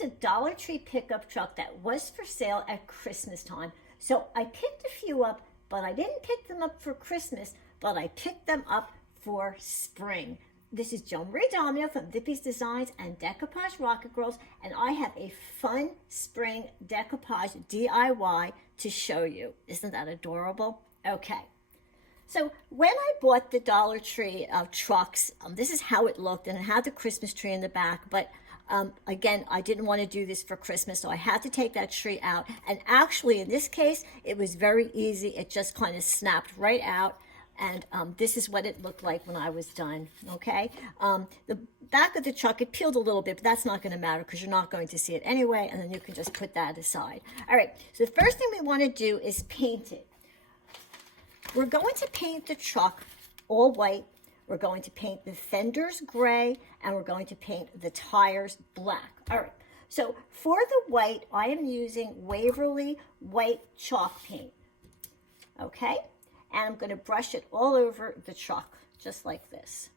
is a Dollar Tree pickup truck that was for sale at Christmas time. So I picked a few up, but I didn't pick them up for Christmas, but I picked them up for spring. This is Joan-Marie from VIPPIES Designs and Decoupage Rocket Girls, and I have a fun spring decoupage DIY to show you. Isn't that adorable? Okay. So when I bought the Dollar Tree trucks, this is how it looked, and it had the Christmas tree in the back, but again, I didn't want to do this for Christmas, so I had to take that tree out. And actually, in this case, it was very easy. It just kind of snapped right out. And this is what it looked like when I was done, okay? The back of the truck, it peeled a little bit, but that's not going to matter because you're not going to see it anyway, and then you can just put that aside. All right, so the first thing we want to do is paint it. We're going to paint the truck all white. We're going to paint the fenders gray, and we're going to paint the tires black. All right, so for the white, I am using Waverly white chalk paint, okay? And I'm going to brush it all over the truck, just like this.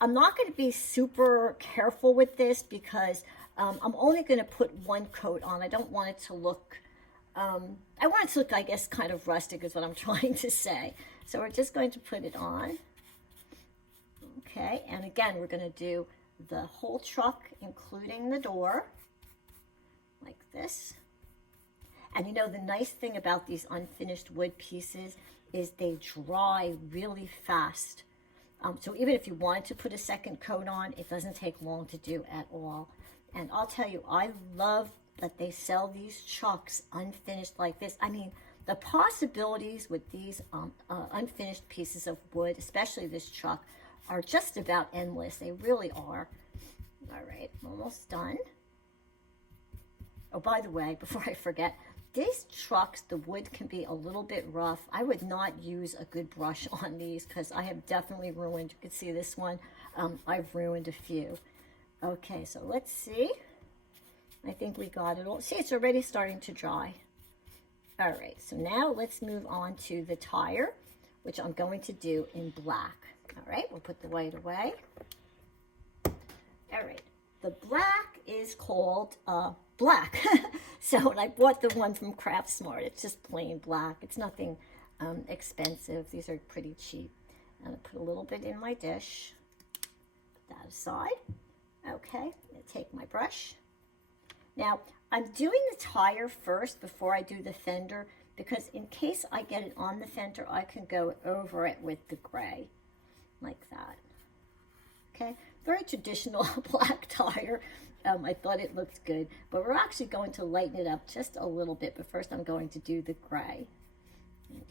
I'm not going to be super careful with this because I'm only going to put one coat on. I don't want it to look, I want it to look, I guess, kind of rustic is what I'm trying to say. So we're just going to put it on. Okay, and again, we're going to do the whole truck, including the door, like this. And you know, the nice thing about these unfinished wood pieces is they dry really fast. So even if you wanted to put a second coat on, it doesn't take long to do at all. And I'll tell you, I love that they sell these trucks unfinished like this. I mean, the possibilities with these unfinished pieces of wood, especially this truck, are just about endless. They really are. All right, almost done. Oh, by the way, before I forget, these trucks, the wood can be a little bit rough. I would not use a good brush on these because I have definitely ruined, you can see this one, I've ruined a few. Okay, so let's see. I think we got it all. See, it's already starting to dry. All right, so now let's move on to the tire, which I'm going to do in black. All right, we'll put the white away. All right, the black is called black. So when I bought the one from Craft Smart, it's just plain black. It's nothing expensive. These are pretty cheap. I'm gonna put a little bit in my dish. Put that aside. Okay, I'm gonna take my brush. Now, I'm doing the tire first before I do the fender because in case I get it on the fender, I can go over it with the gray, like that. Okay, very traditional black tire. I thought it looked good, but we're actually going to lighten it up just a little bit. But first I'm going to do the gray.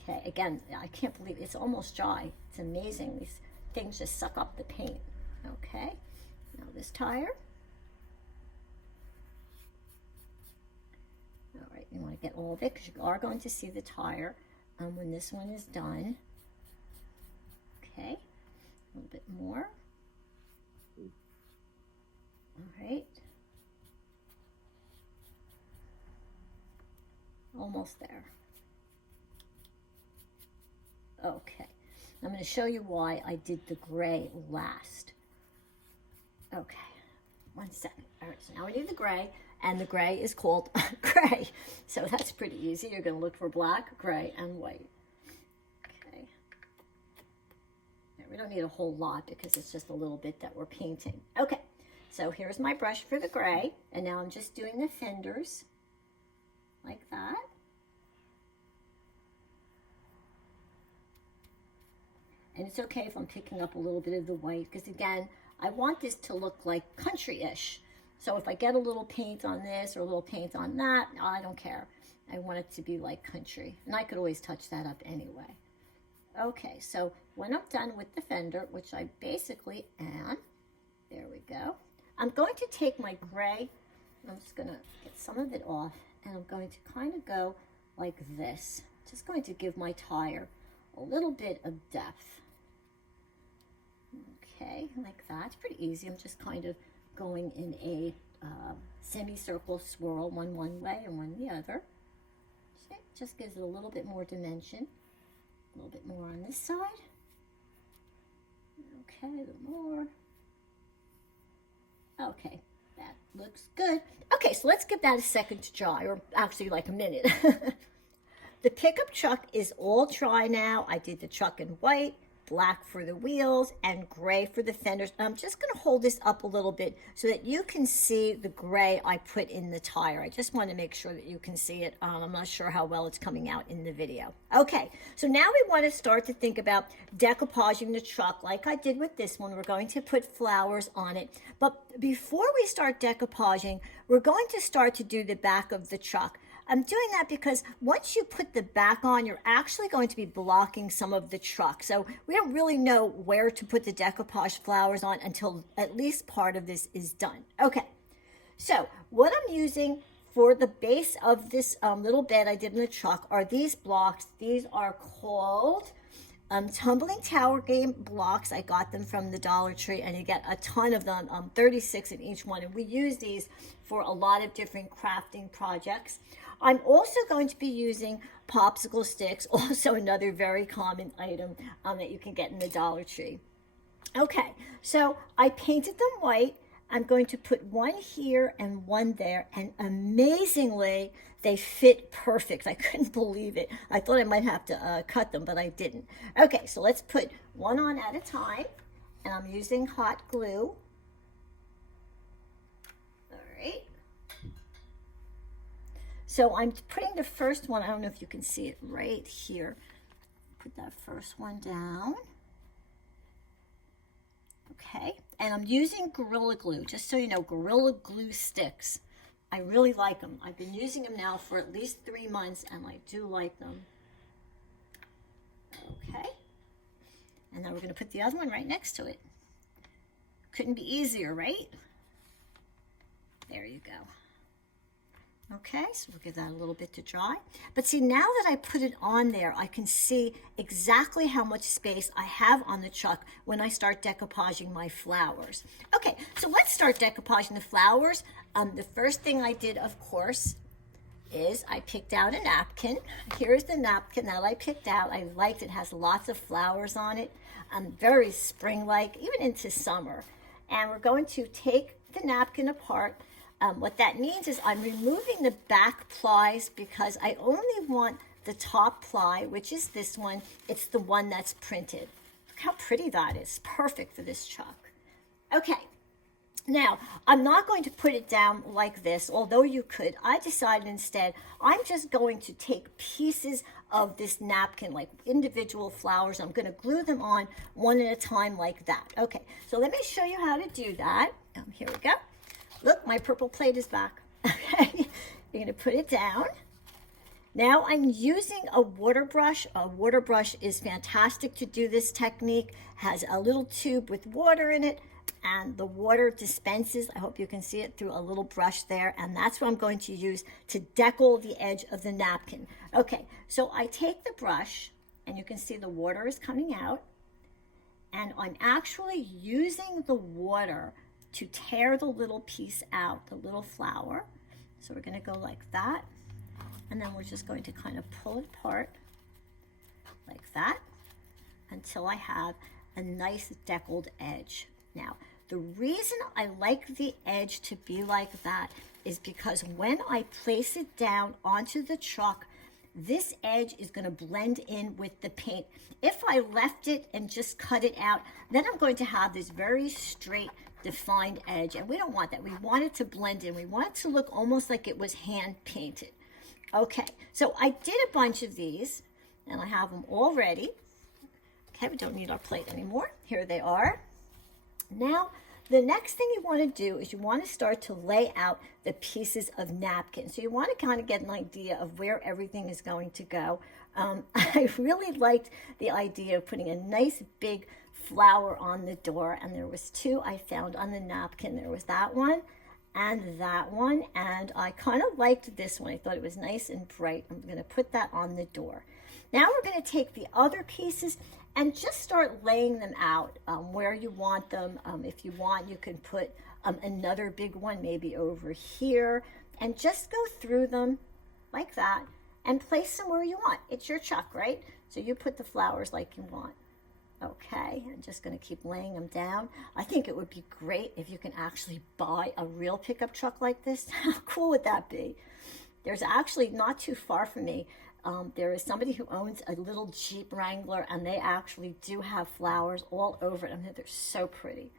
Okay, again, I can't believe it's almost dry. It's amazing. These things just suck up the paint. Okay, now this tire. All right, you want to get all of it because you are going to see the tire when this one is done. Okay, a little bit more. All right. Almost there. Okay. I'm going to show you why I did the gray last. Okay. 1 second. All right. So now we do the gray, and the gray is called gray. So that's pretty easy. You're going to look for black, gray, and white. Okay. Now, we don't need a whole lot because it's just a little bit that we're painting. Okay. So here's my brush for the gray, and now I'm just doing the fenders like that. And it's okay if I'm picking up a little bit of the white because again, I want this to look like country-ish. So if I get a little paint on this or a little paint on that, I don't care. I want it to be like country, and I could always touch that up anyway. Okay, so when I'm done with the fender, which I basically am, there we go. I'm going to take my gray, I'm just going to get some of it off, and I'm going to kind of go like this. Just going to give my tire a little bit of depth. Okay, like that. It's pretty easy. I'm just kind of going in a semicircle swirl, one way and one the other. See? Just gives it a little bit more dimension. A little bit more on this side. Okay, a little more. Okay, That looks good. Okay, so let's give that a second to dry, or actually like a minute. The pickup truck is all dry now. I did the truck in white, black for the wheels, and gray for the fenders. I'm just going to hold this up a little bit so that you can see the gray I put in the tire. I just want to make sure that you can see it. I'm not sure how well it's coming out in the video. Okay, so now we want to start to think about decoupaging the truck like I did with this one. We're going to put flowers on it. But before we start decoupaging, we're going to start to do the back of the truck. I'm doing that because once you put the back on, you're actually going to be blocking some of the truck. So we don't really know where to put the decoupage flowers on until at least part of this is done. Okay, so what I'm using for the base of this little bed I did in the truck are these blocks. These are called tumbling tower game blocks. I got them from the Dollar Tree, and you get a ton of them, 36 in each one. And we use these for a lot of different crafting projects. I'm also going to be using popsicle sticks, also another very common item that you can get in the Dollar Tree. Okay, so I painted them white. I'm going to put one here and one there, and amazingly, they fit perfect. I couldn't believe it. I thought I might have to cut them, but I didn't. Okay, so let's put one on at a time, and I'm using hot glue. All right. So I'm putting the first one, I don't know if you can see it right here. Put that first one down. Okay, and I'm using Gorilla Glue, just so you know, Gorilla Glue sticks. I really like them. I've been using them now for at least 3 months, and I do like them. Okay, and now we're going to put the other one right next to it. Couldn't be easier, right? There you go. Okay, so we'll give that a little bit to dry. But see, now that I put it on there, I can see exactly how much space I have on the truck when I start decoupaging my flowers. Okay, so let's start decoupaging the flowers. The first thing I did, of course, is I picked out a napkin. Here's the napkin that I picked out. I liked it. It has lots of flowers on it. Very spring-like, even into summer. And we're going to take the napkin apart. What that means is I'm removing the back plies because I only want the top ply, which is this one. It's the one that's printed. Look how pretty that is. Perfect for this truck. Okay, now I'm not going to put it down like this, although you could. I decided instead I'm just going to take pieces of this napkin, like individual flowers. I'm going to glue them on one at a time like that. Okay, so let me show you how to do that. Here we go. Look, my purple plate is back. Okay, you're going to put it down. Now I'm using a water brush. A water brush is fantastic to do this technique. Has a little tube with water in it, and the water dispenses. I hope you can see it through a little brush there, and that's what I'm going to use to decal the edge of the napkin. Okay, so I take the brush, and you can see the water is coming out, and I'm actually using the water to tear the little piece out, the little flower. So we're going to go like that, and then we're just going to kind of pull it apart like that until I have a nice deckled edge. Now, the reason I like the edge to be like that is because when I place it down onto the truck, this edge is going to blend in with the paint. If I left it and just cut it out, then I'm going to have this very straight, defined edge, and we don't want that. We want it to blend in. We want it to look almost like it was hand painted. Okay, so I did a bunch of these, and I have them all ready. Okay, we don't need our plate anymore. Here they are. Now, the next thing you want to do is you want to start to lay out the pieces of napkin. So you want to kind of get an idea of where everything is going to go. I really liked the idea of putting a nice big flower on the door, and there was two I found on the napkin. There was that one and that one, and I kind of liked this one. I thought it was nice and bright. I'm going to put that on the door. Now we're going to take the other pieces and just start laying them out where you want them. If you want, you can put another big one maybe over here, and just go through them like that and place them where you want. It's your chuck, right? So you put the flowers like you want. Okay, I'm just going to keep laying them down. I think it would be great if you can actually buy a real pickup truck like this. How cool would that be? There's actually not too far from me. There is somebody who owns a little Jeep Wrangler, and they actually do have flowers all over it. I mean, they're so pretty.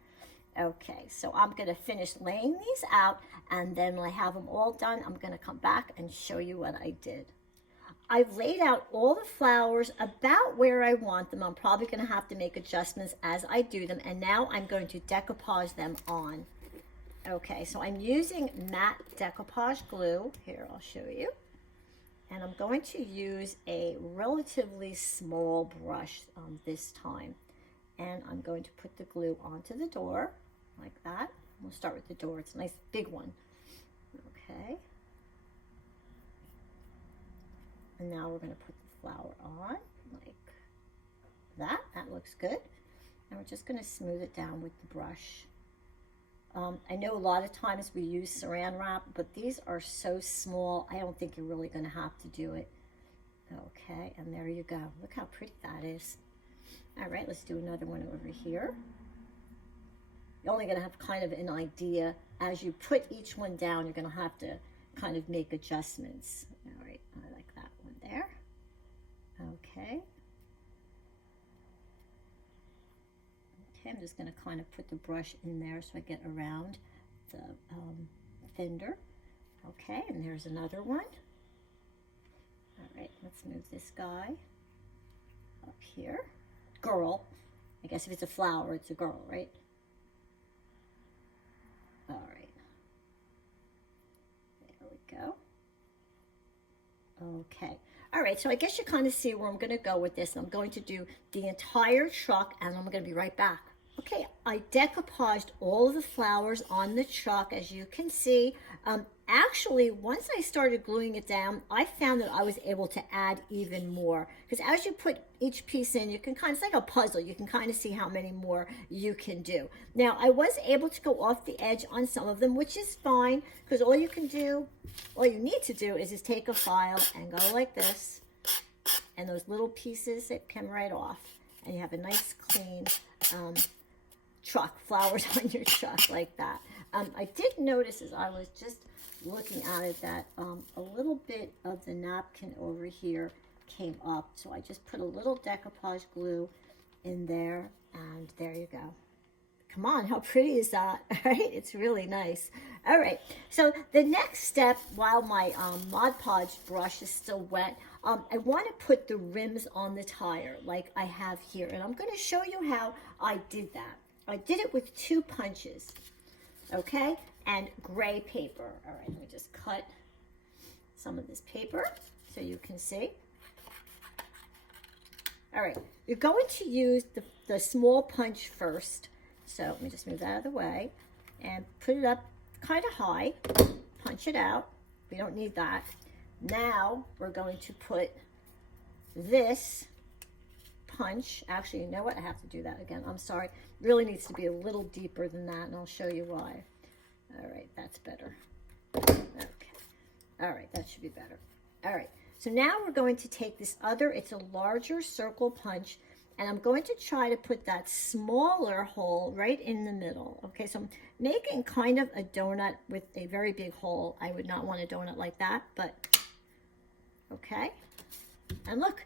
Okay, so I'm going to finish laying these out, and then when I have them all done, I'm going to come back and show you what I did. I've laid out all the flowers about where I want them. I'm probably going to have to make adjustments as I do them, and now I'm going to decoupage them on. Okay, so I'm using matte decoupage glue. Here, I'll show you. And I'm going to use a relatively small brush this time. And I'm going to put the glue onto the door, like that. We'll start with the door. It's a nice big one. Okay. And now we're going to put the flower on, like that. That looks good. And we're just going to smooth it down with the brush. I know a lot of times we use saran wrap, but these are so small, I don't think you're really going to have to do it. Okay, and there you go. Look how pretty that is. All right, let's do another one over here. You're only going to have kind of an idea. As you put each one down, you're going to have to kind of make adjustments. All right, I like that one there. Okay. Okay, I'm just going to kind of put the brush in there so I get around the fender. Okay, and there's another one. All right, let's move this guy up here. Girl. I guess if it's a flower, it's a girl, right? All right. There we go. Okay. All right, so I guess you kind of see where I'm going to go with this. I'm going to do the entire truck, and I'm going to be right back. Okay, I decoupaged all of the flowers on the truck, as you can see. Actually, once I started gluing it down, I found that I was able to add even more. Because as you put each piece in, you can kind of, it's like a puzzle. You can kind of see how many more you can do. Now, I was able to go off the edge on some of them, which is fine. Because all you need to do is just take a file and go like this. And those little pieces that come right off. And you have a nice, clean truck, flowers on your truck like that. I did notice as I was just looking at it that a little bit of the napkin over here came up. So I just put a little decoupage glue in there, and there you go. Come on, how pretty is that? Right? It's really nice. All right, so the next step, while my Mod Podge brush is still wet, I want to put the rims on the tire like I have here. And I'm going to show you how I did that. I did it with 2 punches, okay, and gray paper. All right, let me just cut some of this paper so you can see. All right, you're going to use the small punch first. So let me just move that out of the way and put it up kind of high, punch it out. We don't need that. Now we're going to put this punch. Actually, you know what? I have to do that again. I'm sorry. It really needs to be a little deeper than that, and I'll show you why. All right, that's better. Okay. All right, that should be better. All right, so now we're going to take this other, it's a larger circle punch, and I'm going to try to put that smaller hole right in the middle. Okay, so I'm making kind of a donut with a very big hole. I would not want a donut like that, but okay. And look,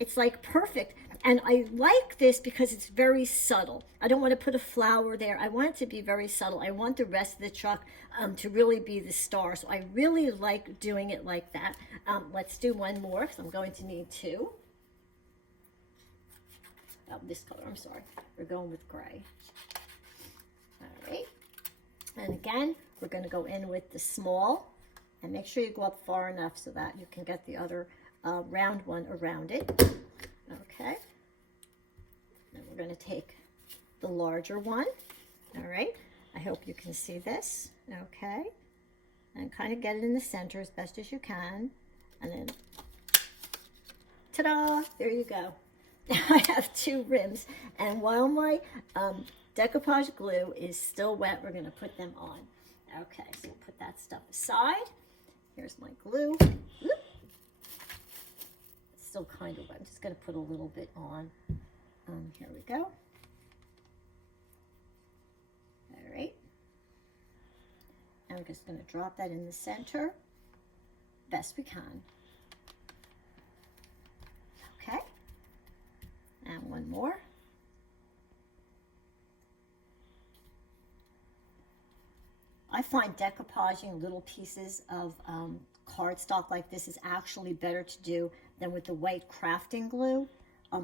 it's like perfect. And I like this because it's very subtle. I don't want to put a flower there. I want it to be very subtle. I want the rest of the truck to really be the star. So I really like doing it like that. Let's do one more because I'm going to need 2. This color, I'm sorry. We're going with gray. All right. And again, we're going to go in with the small. And make sure you go up far enough so that you can get the other round one around it. Okay. And we're going to take the larger one. All right. I hope you can see this. Okay. And kind of get it in the center as best as you can. And then, ta-da! There you go. I have 2 rims. And while my decoupage glue is still wet, we're going to put them on. Okay. So we'll put that stuff aside. Here's my glue. Whoop. It's still kind of wet. I'm just going to put a little bit on. Here we go. All right. And we're just going to drop that in the center best we can. Okay. And one more. I find decoupaging little pieces of cardstock like this is actually better to do than with the white crafting glue.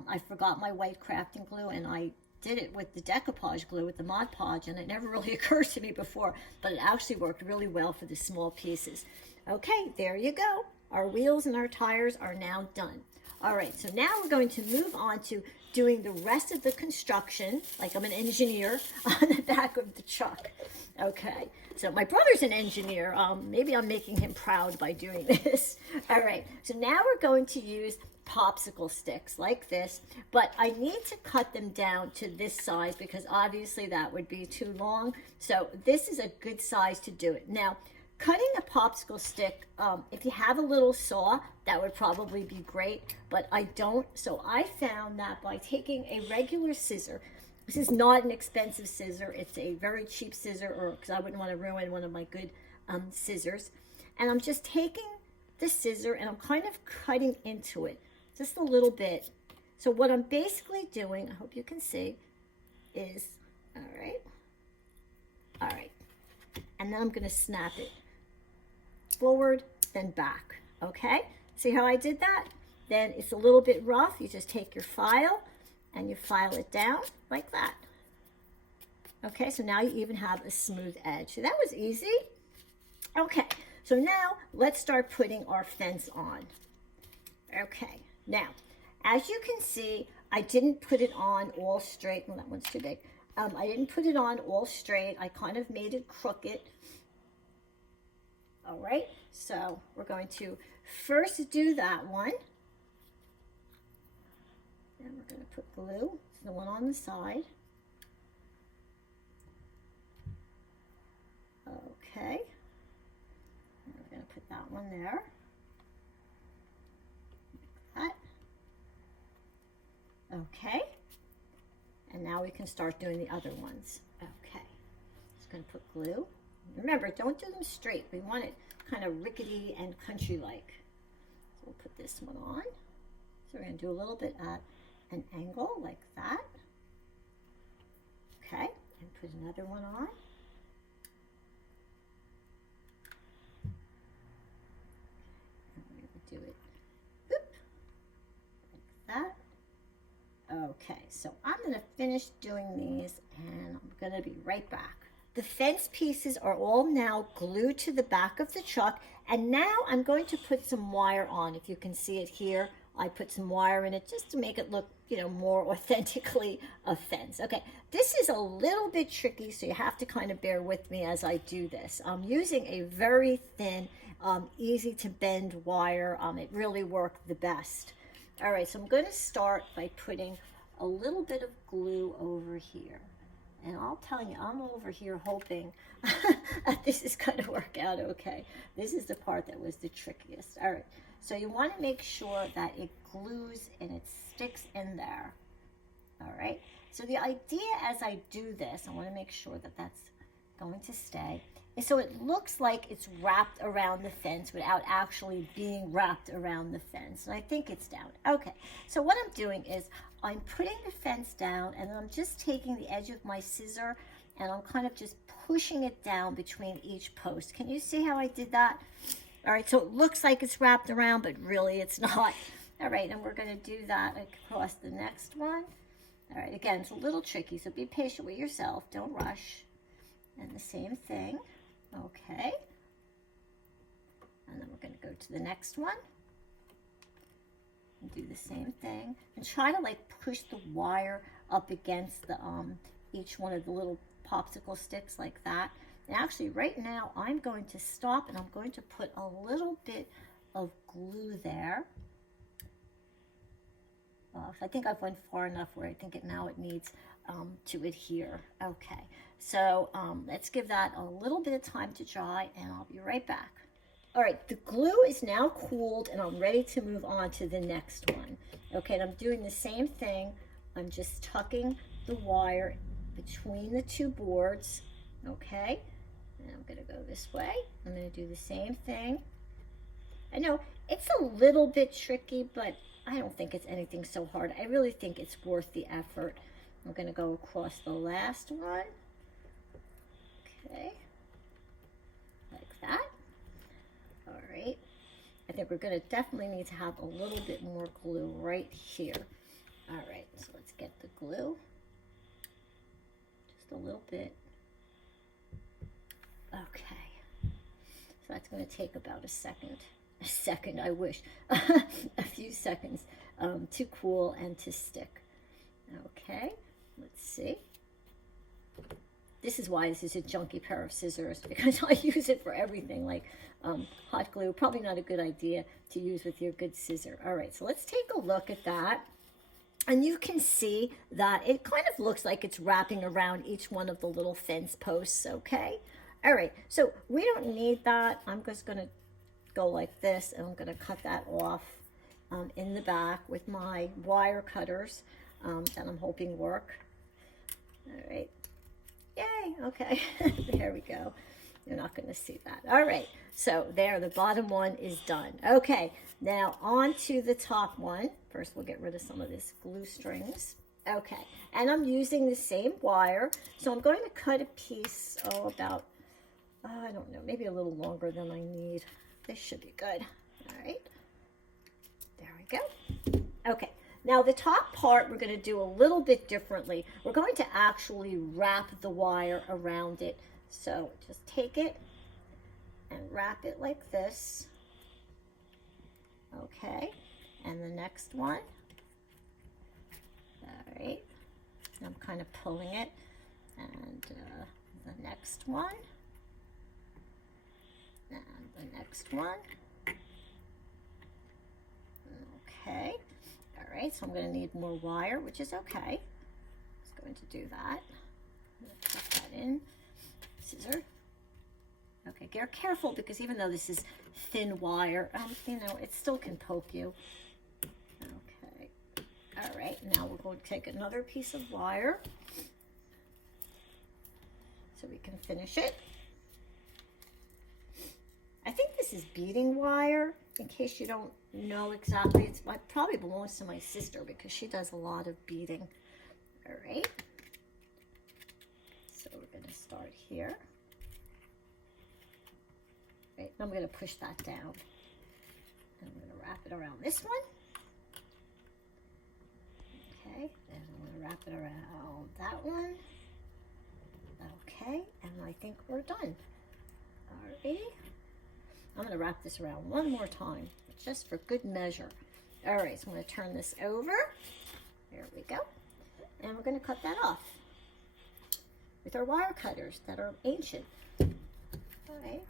I forgot my white crafting glue and I did it with the decoupage glue, with the Mod Podge, and it never really occurred to me before, but it actually worked really well for the small pieces. Okay, there you go. Our wheels and our tires are now done. All right, so now we're going to move on to doing the rest of the construction, like I'm an engineer, on the back of the truck. Okay, so my brother's an engineer. Maybe I'm making him proud by doing this. All right, so now we're going to use popsicle sticks like this, but I need to cut them down to this size because obviously that would be too long. So this is a good size to do it. Now, cutting a popsicle stick, if you have a little saw, that would probably be great, but I don't. So I found that by taking a regular scissor, this is not an expensive scissor, it's a very cheap scissor, or because I wouldn't want to ruin one of my good scissors. And I'm just taking the scissor and I'm kind of cutting into it, just a little bit. So what I'm basically doing, I hope you can see, is, all right, and then I'm going to snap it forward then back. Okay, see how I did that? Then it's a little bit rough. You just take your file and you file it down like that. Okay, so now you even have a smooth edge. So that was easy. Okay, so now let's start putting our fence on. Okay, now as you can see, I didn't put it on all straight. Well, that one's too big. I didn't put it on all straight. I kind of made it crooked. All right, so we're going to first do that one. And we're going to put glue, the one on the side. Okay, and we're going to put that one there. Like that. Okay, and now we can start doing the other ones. Okay, just going to put glue. Remember, don't do them straight. We want it kind of rickety and country-like. So we'll put this one on. So we're going to do a little bit at an angle like that. Okay, and put another one on. And we're going to do it boop, like that. Okay, so I'm going to finish doing these and I'm going to be right back. The fence pieces are all now glued to the back of the truck, and now I'm going to put some wire on. If you can see it here, I put some wire in it just to make it look, you know, more authentically a fence. Okay, this is a little bit tricky, so you have to kind of bear with me as I do this. I'm using a very thin, easy to bend wire. It really worked the best. All right, so I'm going to start by putting a little bit of glue over here. And I'll tell you, I'm over here hoping that this is going to work out okay. This is the part that was the trickiest. All right, so you want to make sure that it glues and it sticks in there. All right, so the idea as I do this, I want to make sure that that's going to stay. And so it looks like it's wrapped around the fence without actually being wrapped around the fence. And I think it's down. Okay, so what I'm doing is I'm putting the fence down and then I'm just taking the edge of my scissor and I'm kind of just pushing it down between each post. Can you see how I did that? All right, so it looks like it's wrapped around, but really it's not. All right, and we're gonna do that across the next one. All right, again, it's a little tricky, so be patient with yourself, don't rush. And the same thing, okay. And then we're gonna go to the next one. And do the same thing. And try to like push the wire up against the each one of the little popsicle sticks like that. And actually right now I'm going to stop and I'm going to put a little bit of glue there. I think I've went far enough where I think now it needs to adhere. Okay, so let's give that a little bit of time to dry and I'll be right back. All right, the glue is now cooled and I'm ready to move on to the next one. Okay, and I'm doing the same thing I'm just tucking the wire between the two boards, okay? And I'm gonna go this way. I'm gonna do the same thing. I know it's a little bit tricky, but I don't think it's anything so hard. I really think it's worth the effort. I'm gonna go across the last one. Okay, like that. All right. I think we're gonna definitely need to have a little bit more glue right here. All right, so let's get the glue. Just a little bit. Okay. So that's gonna take about a second. A second, I wish. A few seconds to cool and to stick. Okay, let's see. This is why this is a junky pair of scissors, because I use it for everything, like hot glue. Probably not a good idea to use with your good scissor. All right, so let's take a look at that. And you can see that it kind of looks like it's wrapping around each one of the little fence posts, okay? All right, so we don't need that. I'm just gonna go like this, and I'm gonna cut that off in the back with my wire cutters that I'm hoping work. All right. Yay, okay, there we go. You're not gonna see that. All right, so there, the bottom one is done. Okay, now on to the top one. First, we'll get rid of some of this glue strings. Okay, and I'm using the same wire. So I'm going to cut a piece, about, I don't know, maybe a little longer than I need. This should be good. All right, there we go. Okay. Now the top part we're going to do a little bit differently. We're going to actually wrap the wire around it. So just take it and wrap it like this. Okay, and the next one. All right, I'm kind of pulling it. And the next one. And the next one. Okay. All right, so I'm going to need more wire, which is okay. Just going to do that. I'm going to tuck that in. Scissor. Okay, get careful, because even though this is thin wire, you know, it still can poke you. Okay. All right, now we're going to take another piece of wire so we can finish it. I think this is beading wire, in case you don't know exactly. It probably belongs to my sister, because she does a lot of beading. All right. So we're going to start here. Right, I'm going to push that down. And I'm going to wrap it around this one. Okay, and I'm going to wrap it around that one. Okay, and I think we're done. All right. I'm going to wrap this around one more time, just for good measure. All right, so I'm going to turn this over. There we go. And we're going to cut that off with our wire cutters that are ancient. All right.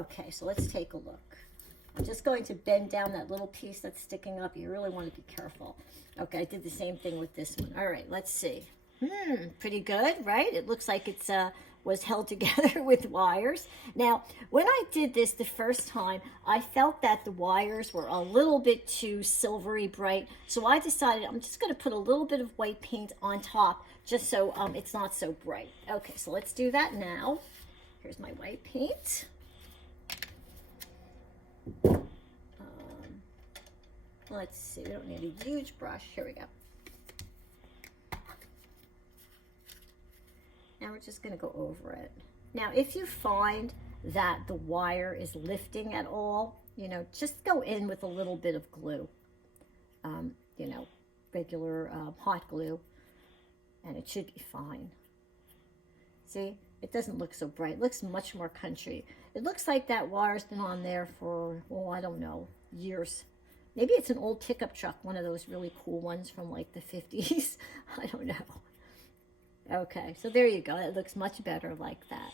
Okay, so let's take a look. I'm just going to bend down that little piece that's sticking up. You really want to be careful. Okay, I did the same thing with this one. All right, let's see. Pretty good, right? It looks like it's was held together with wires. Now, when I did this the first time, I felt that the wires were a little bit too silvery bright. So I decided I'm just going to put a little bit of white paint on top, just so it's not so bright. Okay, so let's do that now. Here's my white paint. Let's see, we don't need a huge brush. Here we go. Now we're just going to go over it. Now, if you find that the wire is lifting at all, you know, just go in with a little bit of glue, you know, regular hot glue, and it should be fine. See, it doesn't look so bright. It looks much more country. It looks like that wire's been on there for, well, I don't know, years. Maybe it's an old pickup truck, one of those really cool ones from like the 50s. I don't know. Okay, so there you go. It looks much better like that.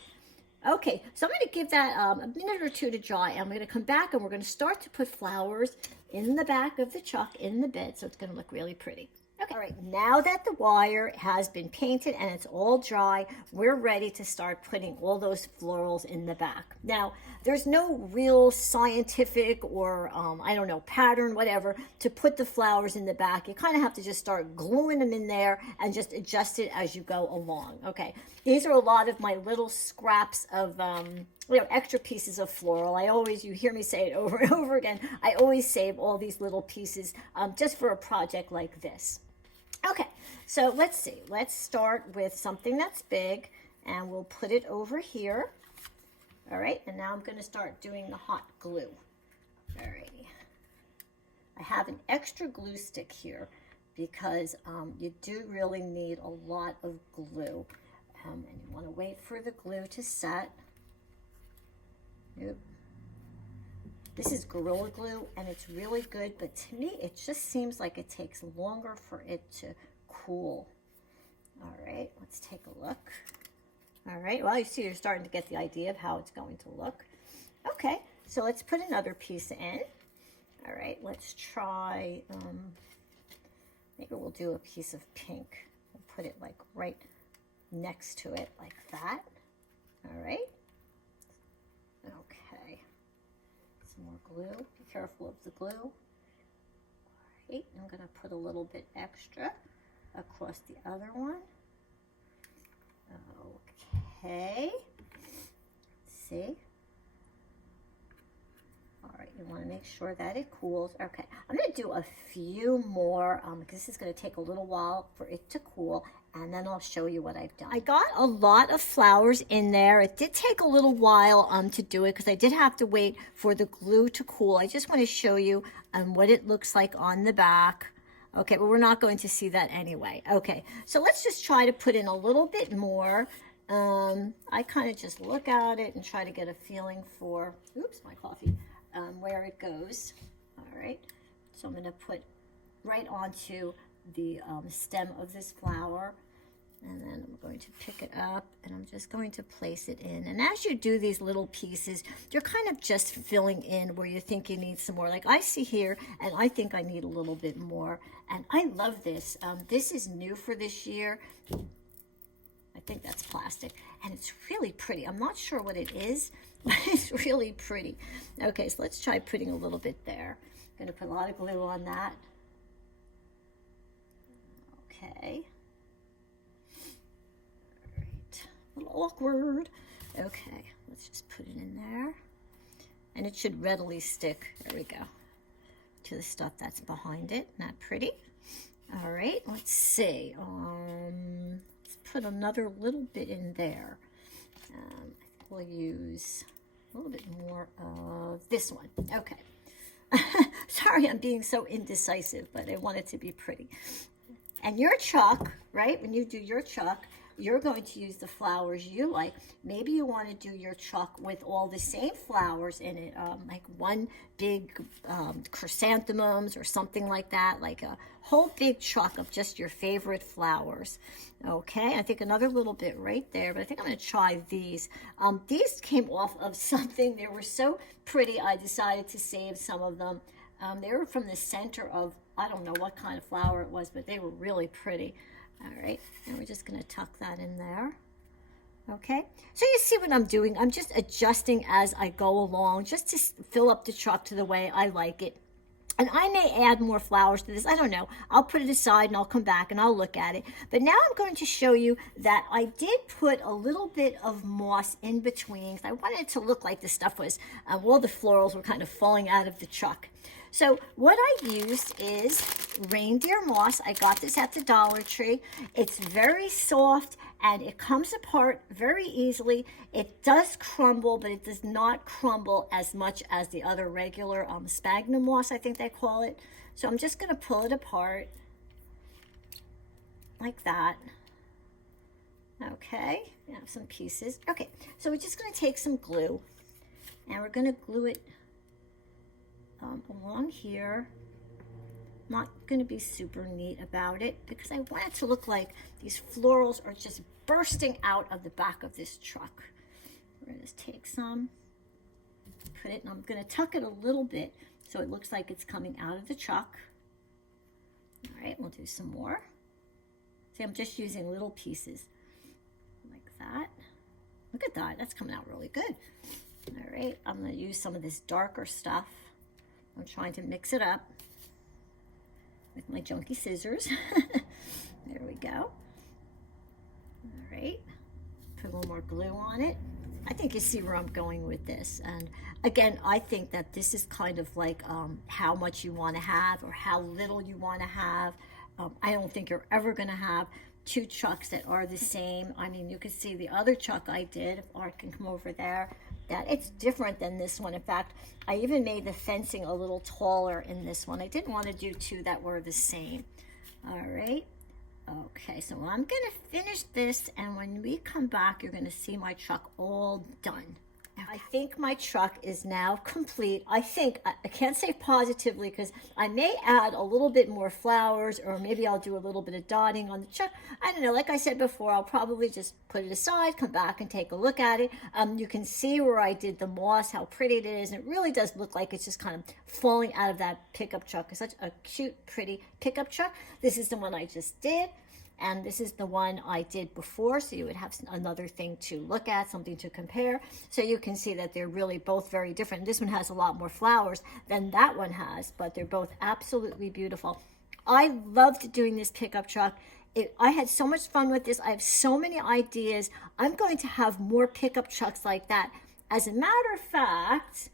Okay, so I'm going to give that a minute or two to dry. I'm going to come back and we're going to start to put flowers in the back of the truck in the bed, so it's going to look really pretty. Okay. All right, now that the wire has been painted and it's all dry, we're ready to start putting all those florals in the back. Now, there's no real scientific or, I don't know, pattern, whatever, to put the flowers in the back. You kind of have to just start gluing them in there and just adjust it as you go along. Okay, these are a lot of my little scraps of, extra pieces of floral. You hear me say it over and over again, I always save all these little pieces just for a project like this. Okay, so let's see. Let's start with something that's big, and we'll put it over here. All right, and now I'm going to start doing the hot glue. All righty. I have an extra glue stick here because you do really need a lot of glue. And you want to wait for the glue to set. Yep. This is Gorilla Glue, and it's really good, but to me, it just seems like it takes longer for it to cool. All right, let's take a look. All right, well, you see you're starting to get the idea of how it's going to look. Okay, so let's put another piece in. All right, let's try, maybe we'll do a piece of pink. We'll put it like right next to it like that. All right. Okay. Some more glue. Be careful of the glue. All right, I'm going to put a little bit extra across the other one. Okay. Let's see. All right, you want to make sure that it cools. Okay, I'm going to do a few more because this is going to take a little while for it to cool, and then I'll show you what I've done. I got a lot of flowers in there. It did take a little while to do it because I did have to wait for the glue to cool. I just want to show you what it looks like on the back. Okay, but we're not going to see that anyway. Okay, so let's just try to put in a little bit more. I kind of just look at it and try to get a feeling for, oops, my coffee, where it goes. All right, so I'm going to put right onto the stem of this flower, and then I'm going to pick it up and I'm just going to place it in. And as you do these little pieces, you're kind of just filling in where you think you need some more. Like I see here, and I think I need a little bit more. And I love this. This is new for this year. I think that's plastic, and it's really pretty. I'm not sure what it is, but it's really pretty. Okay, so let's try putting a little bit there. I'm gonna put a lot of glue on that. Okay. All right, a little awkward. Okay, let's just put it in there. And it should readily stick, there we go, to the stuff that's behind it. Not pretty. All right, let's see. Put another little bit in there. We'll use a little bit more of this one. Okay. Sorry, I'm being so indecisive, but I want it to be pretty. And your chalk, right? When you do your chalk, you're going to use the flowers you like. Maybe you want to do your chalk with all the same flowers in it, like one big chrysanthemums or something like that, like a whole big chalk of just your favorite flowers. Okay, I think another little bit right there, but I think I'm going to try these. These came off of something. They were so pretty, I decided to save some of them. They were from the center of, I don't know what kind of flower it was, but they were really pretty. All right, and we're just going to tuck that in there. Okay, so you see what I'm doing. I'm just adjusting as I go along, just to fill up the chalk to the way I like it. And I may add more flowers to this. I don't know. I'll put it aside and I'll come back and I'll look at it. But now I'm going to show you that I did put a little bit of moss in between. I wanted it to look like the stuff was, all the florals were kind of falling out of the chalk. So what I used is reindeer moss. I got this at the Dollar Tree. It's very soft and it comes apart very easily. It does crumble, but it does not crumble as much as the other regular sphagnum moss, I think they call it. So I'm just going to pull it apart like that. Okay, I have some pieces. Okay, so we're just going to take some glue and we're going to glue it along here. Not going to be super neat about it because I want it to look like these florals are just bursting out of the back of this truck. We're going to just take some, put it, and I'm going to tuck it a little bit so it looks like it's coming out of the truck. All right, we'll do some more. See, I'm just using little pieces like that. Look at that, that's coming out really good. All right, I'm gonna use some of this darker stuff. I'm trying to mix it up with my junky scissors. There we go. All right, put a little more glue on it. I think you see where I'm going with this. And again, I think that this is kind of like how much you want to have or how little you want to have. I don't think you're ever going to have two chucks that are the same. I mean, you can see the other chuck I did, if Art can come over there, that it's different than this one. In fact, I even made the fencing a little taller in this one. I didn't want to do two that were the same. All right. Okay, so I'm gonna finish this, and when we come back, you're gonna see my truck all done. Okay. I think my truck is now complete. I can't say positively because I may add a little bit more flowers, or maybe I'll do a little bit of dotting on the truck. I don't know, like I said before, I'll probably just put it aside, come back and take a look at it. You can see where I did the moss, how pretty it is, and it really does look like it's just kind of falling out of that pickup truck. It's such a cute, pretty pickup truck. This is the one I just did. And this is the one I did before, so you would have another thing to look at, something to compare. So you can see that they're really both very different. This one has a lot more flowers than that one has, but they're both absolutely beautiful. I loved doing this pickup truck. I had so much fun with this. I have so many ideas. I'm going to have more pickup trucks like that. As a matter of fact,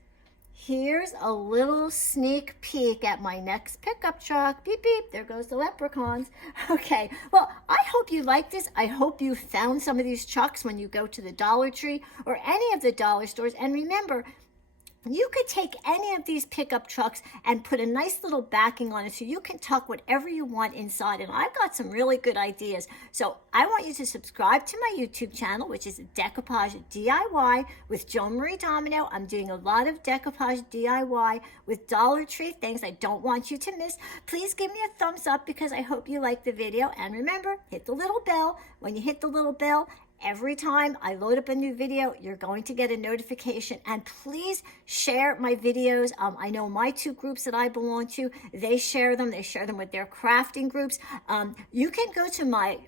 here's a little sneak peek at my next pickup truck. Beep, beep, there goes the leprechauns. Okay, well, I hope you like this. I hope you found some of these trucks when you go to the Dollar Tree or any of the dollar stores. And remember, you could take any of these pickup trucks and put a nice little backing on it so you can tuck whatever you want inside. And I've got some really good ideas. So I want you to subscribe to my YouTube channel, which is Decoupage D.I.Y. with Joan-Marie Domino. I'm doing a lot of Decoupage D.I.Y. with Dollar Tree things I don't want you to miss. Please give me a thumbs up because I hope you like the video. And remember, hit the little bell. When you hit the little bell, every time I load up a new video, you're going to get a notification. And please share my videos. I know my two groups that I belong to, they share them. They share them with their crafting groups. You can go to my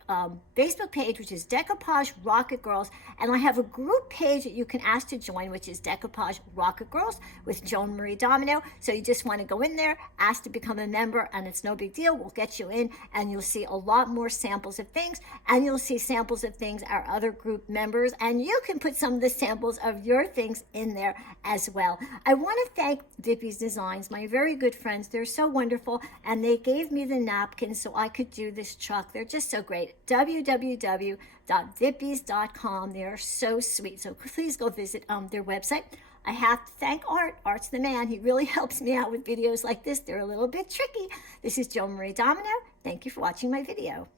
Facebook page, which is Decoupage Rocket Girls. And I have a group page that you can ask to join, which is Decoupage Rocket Girls with Joan-Marie Domino. So you just want to go in there, ask to become a member, and it's no big deal. We'll get you in, and you'll see a lot more samples of things. And you'll see samples of things our other group members, and you can put some of the samples of your things in there as well. I want to thank VIPPIES Designs, my very good friends. They're so wonderful, and they gave me the napkins so I could do this truck. They're just so great. www.vippies.com. They are so sweet, so please go visit their website. I have to thank Art. Art's the man. He really helps me out with videos like this. They're a little bit tricky. This is Joan-Marie Domino. Thank you for watching my video.